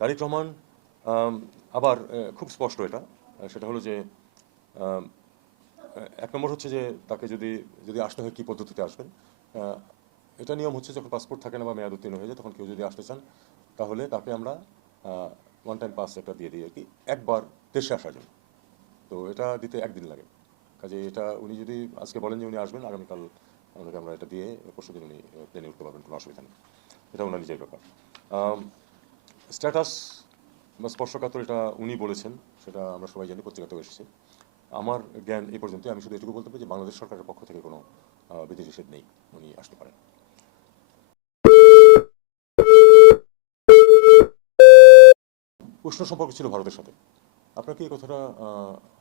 তারিক রহমান আবার খুব স্পষ্ট এটা সেটা হলো যে এক নম্বর হচ্ছে যে তাকে যদি যদি আসতে হয় কী পদ্ধতিতে আসবেন এটা নিয়ম হচ্ছে যখন পাসপোর্ট থাকে না বা মেয়াদ উত্তীর্ণ হয়ে যায়, তখন কেউ যদি আসতে চান, তাহলে তাকে আমরা ওয়ান টাইম পাস একটা দিয়ে দিই আর কি, একবার দেশে আসার জন্য। তো এটা দিতে একদিন লাগে। কাজে এটা উনি যদি আজকে বলেন যে উনি আসবেন, আগামীকাল আমাদেরকে আমরা এটা দিয়ে পরশু দিন উনি প্লেনে উঠতে পারবেন, কোনো অসুবিধা নেই। এটা ওনার নিজের ব্যাপার। স্ট্যাটাস বা স্পর্শকাতর এটা উনি বলেছেন সেটা আমরা সবাই জানি পত্রিকাতেও এসেছে। আমার জ্ঞান এই পর্যন্ত আমি শুধু এটুকু বলতে পারি যে বাংলাদেশ সরকারের পক্ষ থেকে কোনো আহ, বিধিনিষেধ নেই উনি আসতে পারেন। উষ্ণ সম্পর্ক ছিল ভারতের সাথে। আপনাকে এই কথাটা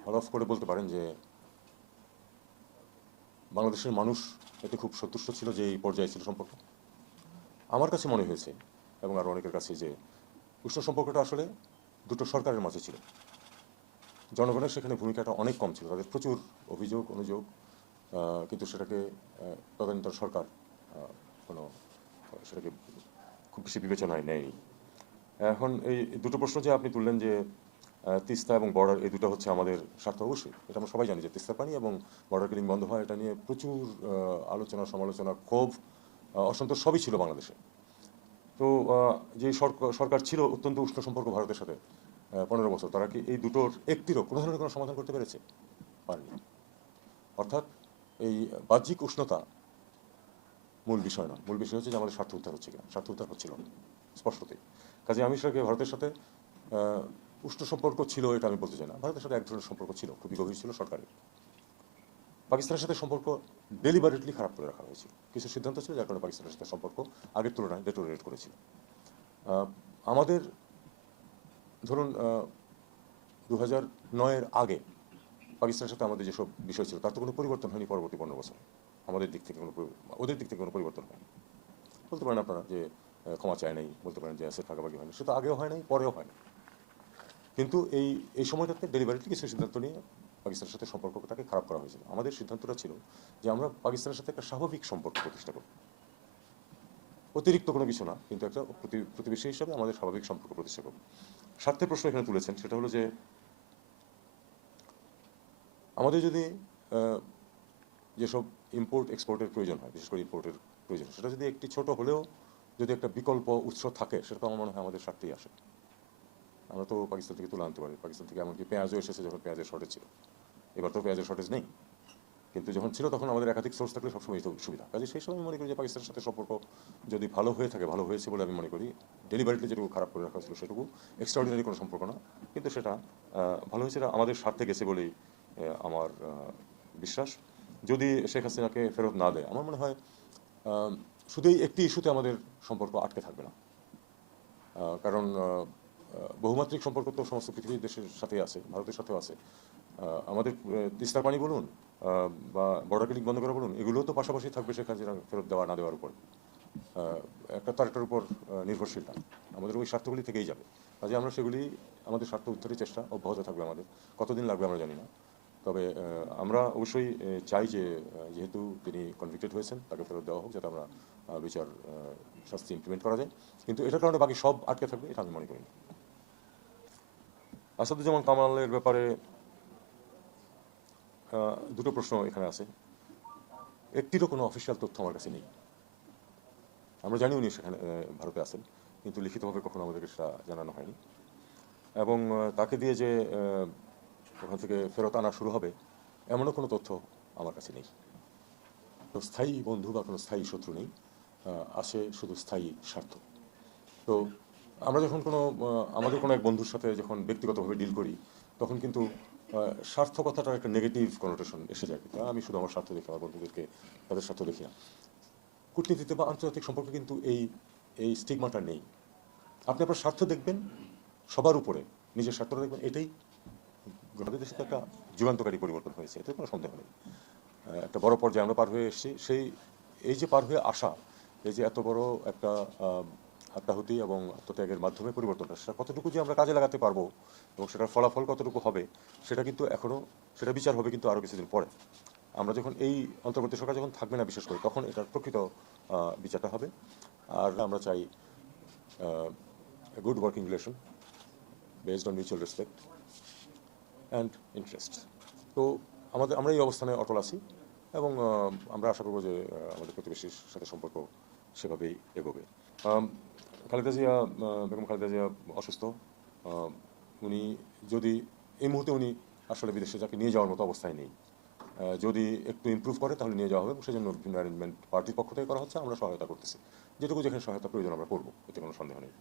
হল অফ করে বলতে পারেন যে বাংলাদেশের মানুষ এতে খুব সন্তুষ্ট ছিল যে এই পর্যায়ে ছিল সম্পর্ক? আমার কাছে মনে হয়েছে এবং আরও অনেকের কাছে যে উষ্ণ সম্পর্কটা আসলে দুটো সরকারের মাঝে ছিল। জনগণের সেখানে ভূমিকাটা অনেক কম ছিল, তাদের প্রচুর অভিযোগ, অনুযোগ কিন্তু সেটাকে তদানীন্তন সরকার কোনো, সেটাকে খুব বেশি বিবেচনায় নেয়নি। এখন এই দুটো প্রশ্ন যে আপনি তুললেন যে তিস্তা এবং বর্ডার, এই দুটো হচ্ছে আমাদের স্বার্থ অবশ্যই। এটা আমরা সবাই জানি যে তিস্তা পানি এবং বর্ডার কিলিং বন্ধ হয়, এটা নিয়ে প্রচুর আলোচনা, সমালোচনা, ক্ষোভ অসন্তোষ সবই ছিল বাংলাদেশে। তো যে সরকার ছিল অত্যন্ত উষ্ণ সম্পর্ক ভারতের সাথে পনেরো বছর, তারা কি এই দুটোর একটিরও কোনো ধরনের কোনো সমাধান করতে পেরেছে? পারেনি। অর্থাৎ এই বাহ্যিক উষ্ণতা মূল বিষয় না মূল বিষয় হচ্ছে যে আমাদের স্বার্থ উদ্ধার হচ্ছে কিনা, স্বার্থ উদ্ধার হচ্ছিল স্পষ্টতই। কাজে আমি সেটাকে ভারতের সাথে উষ্ণ সম্পর্ক ছিল এটা আমি বলতে চাই না। ভারতের সাথে এক ধরনের সম্পর্ক ছিল, খুবই গভীর ছিল সরকারের। পাকিস্তানের সাথে সম্পর্ক ডেলিভারেটলি খারাপ করে রাখা হয়েছিল। কিছু সিদ্ধান্ত ছিল যার কারণে পাকিস্তানের সাথে সম্পর্ক আগের তুলনায় ডেটোরেট করেছিল। আমাদের, ধরুন দু হাজার নয়ের আগে পাকিস্তানের সাথে আমাদের যেসব বিষয় ছিল, তার তো কোনো পরিবর্তন হয়নি পরবর্তী পনেরো বছর। আমাদের দিক থেকে কোনো ওদের দিক থেকে কোনো পরিবর্তন হয়নি। বলতে পারেন আপনারা যে ক্ষমা চায় নাই, বলতে পারেন যে অ্যাসেট ভাগাভাগি হয়নি সেটা আগেও হয় নাই, পরেও হয় না কিন্তু এই এই সময়টাতে ডেলিভারিটি কিছু সিদ্ধান্ত নিয়ে পাকিস্তানের সাথে সম্পর্কটাকে খারাপ করা হয়েছিল। আমাদের সিদ্ধান্তটা ছিল যে আমরা পাকিস্তানের সাথে একটা স্বাভাবিক সম্পর্ক প্রতিষ্ঠা করব। অতিরিক্ত কোনো কিছু না, কিন্তু একটা প্রতি- প্রতিবেশী হিসাবে আমাদের স্বাভাবিক সম্পর্ক প্রতিষ্ঠা করব। স্বার্থের প্রশ্ন এখানে তুলেছেন, সেটা হলো যে আমাদের যদি যেসব ইম্পোর্ট এক্সপোর্টের প্রয়োজন হয়, বিশেষ করে ইম্পোর্টের প্রয়োজন, সেটা যদি একটি ছোট হলেও যদি একটা বিকল্প উৎস থাকে, সেটা তো আমার মনে হয় আমাদের স্বার্থেই আসে। আমরা তো পাকিস্তান থেকে তুলে আনতে পারি, পাকিস্তান থেকে এমনকি পেঁয়াজও এসেছে যখন পেঁয়াজের শর্টেজ ছিল। এবার তো পেঁয়াজের শর্টেজ নেই। কিন্তু যখন ছিল তখন আমাদের একাধিক সোর্স থাকলে সবসময় তো সুবিধা। কাজে সেই সময় মনে করি যে পাকিস্তানের সাথে সম্পর্ক যদি ভালো হয়ে থাকে, ভালো হয়েছে বলে আমি মনে করি ডেলিভারিটি যেটুকু খারাপ করে রাখা ছিল সেটুকু এক্সট্রাঅর্ডিনারি কোনো সম্পর্ক না। কিন্তু সেটা ভালো হয়েছে এটা আমাদের স্বার্থে গেছে বলেই আমার বিশ্বাস। যদি শেখ হাসিনাকে ফেরত না দেয়, আমার মনে হয় শুধু একটি ইস্যুতে আমাদের সম্পর্ক আটকে থাকবে না। কারণ বহুমাত্রিক সম্পর্ক তো সমস্ত পৃথিবীর দেশের সাথেই আছে, ভারতের সাথেও আছে। আমাদের তিস্তার পানি বলুন বা বর্ডার ক্লিক বন্ধ করা বলুন এগুলোও তো পাশাপাশি থাকবে হাসিনা ফেরত দেওয়া না দেওয়ার উপর। একটা তার একটার উপর নির্ভরশীল না। আমাদের ওই স্বার্থগুলি থেকেই যাবে। কাজে আমরা সেগুলি, আমাদের স্বার্থ উদ্ধারের চেষ্টা অব্যাহত থাকবে আমাদের। কতদিন লাগবে আমরা জানি না। তবে আমরা অবশ্যই চাই যে যেহেতু তিনি কনভিক্টেড হয়েছেন, তাকে ফেরত দেওয়া হোক যাতে আমরা বিচার শাস্তি ইমপ্লিমেন্ট করা যায়। কিন্তু এটার কারণে বাকি সব আটকে থাকবে, এটা আমি মনে করি। আসাদুজ্জামান কামালের ব্যাপারে দুটো প্রশ্ন এখানে আছে। একটিরও কোনো অফিসিয়াল তথ্য আমার কাছে নেই। আমরা জানি উনি সেখানে ভারতে আছেন, কিন্তু লিখিতভাবে কখনো আমাদেরকে সেটা জানানো হয়নি। এবং তাকে দিয়ে যে ওখান থেকে ফেরত আনা শুরু হবে, এমনও কোনো তথ্য আমার কাছে নেই। তো স্থায়ী বন্ধু বা কোনো স্থায়ী শত্রু নেই আছে শুধু স্থায়ী স্বার্থ। তো আমরা যখন কোনো আমাদের কোনো এক বন্ধুর সাথে যখন ব্যক্তিগতভাবে ডিল করি, তখন কিন্তু আহ, স্বার্থ কথাটার একটা নেগেটিভ কনোটেশন এসে যায়। কিন্তু আমি শুধু আমার স্বার্থ দেখি আমার বন্ধুদেরকে তাদের স্বার্থ দেখি না। কূটনীতিতে বা আন্তর্জাতিক সম্পর্কে কিন্তু এই এই স্টিগমাটা নেই। আপনি আপনার স্বার্থ দেখবেন সবার উপরে নিজের স্বার্থটা দেখবেন এটাই আমাদের দেশে একটা যুগান্তকারী পরিবর্তন হয়েছে এতে কোনো সন্দেহ নেই। একটা বড় পর্যায়ে আমরা পার হয়ে এসেছি সেই এই যে পার হয়ে আসা এই যে এত বড় একটা আত্মাহুতি এবং আত্মত্যাগের মাধ্যমে পরিবর্তনটা, সেটা কতটুকু যে আমরা কাজে লাগাতে পারব এবং সেটার ফলাফল কতটুকু হবে, সেটা কিন্তু এখনও সেটা বিচার হবে কিন্তু আরও কিছুদিন পরে। আমরা যখন এই অন্তর্বর্তী সরকার যখন থাকবে না বিশেষ করে, তখন এটার প্রকৃত বিচারটা হবে। আর আমরা চাই good working relation working on based respect and interest তো আমাদের, আমরা এই অবস্থানে অটল আছি এবং আমরা আশা করব যে আমাদের প্রতিবেশীর সাথে সম্পর্ক সেভাবেই এগোবে। খালেদা জিয়া বেগম খালেদা জিয়া অসুস্থ উনি যদি এই মুহূর্তে উনি আসলে বিদেশে যাকে নিয়ে যাওয়ার মতো অবস্থায় নেই যদি একটু ইমপ্রুভ করে, তাহলে নিয়ে যাওয়া হবে সেজন্য বিভিন্ন অ্যারেঞ্জমেন্ট পার্টির পক্ষ থেকে করা হচ্ছে, আমরা সহায়তা করতেছি। যেটুকু যেখানে সহায়তা প্রয়োজন আমরা করব, এতে কোনো সন্দেহ নেই।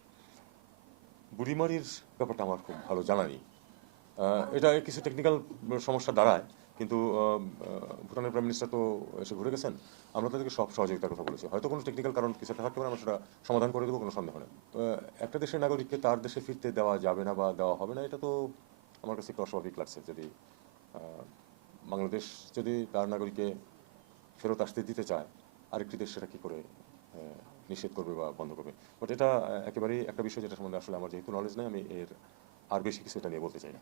বুড়িমারির ব্যাপারটা আমার খুব ভালো জানা নেই। এটা কিছু টেকনিক্যাল সমস্যা দাঁড়ায় কিন্তু ভুটানের প্রাইম মিনিস্টার তো এসে ঘুরে গেছেন। আমরা তাদেরকে সব সহযোগিতার কথা বলেছি। হয়তো কোনো টেকনিক্যাল কারণ, কিছু একটা থাকতে পারে, আমরা সেটা সমাধান করে দেবো, কোনো সন্দেহ নেই। একটা দেশের নাগরিককে তার দেশে ফিরতে দেওয়া যাবে না বা দেওয়া হবে না, এটা তো আমার কাছে একটু অস্বাভাবিক লাগছে। যদি বাংলাদেশ যদি তার নাগরিককে ফেরত আসতে দিতে চায়, আরেকটি দেশ সেটা কী করে নিষেধ করবে বা বন্ধ করবে? বাট এটা একেবারেই একটা বিষয় যেটা সম্বন্ধে আসলে আমার যেহেতু নলেজ নেই, আমি এর আর বেশি কিছু এটা নিয়ে বলতে চাই না।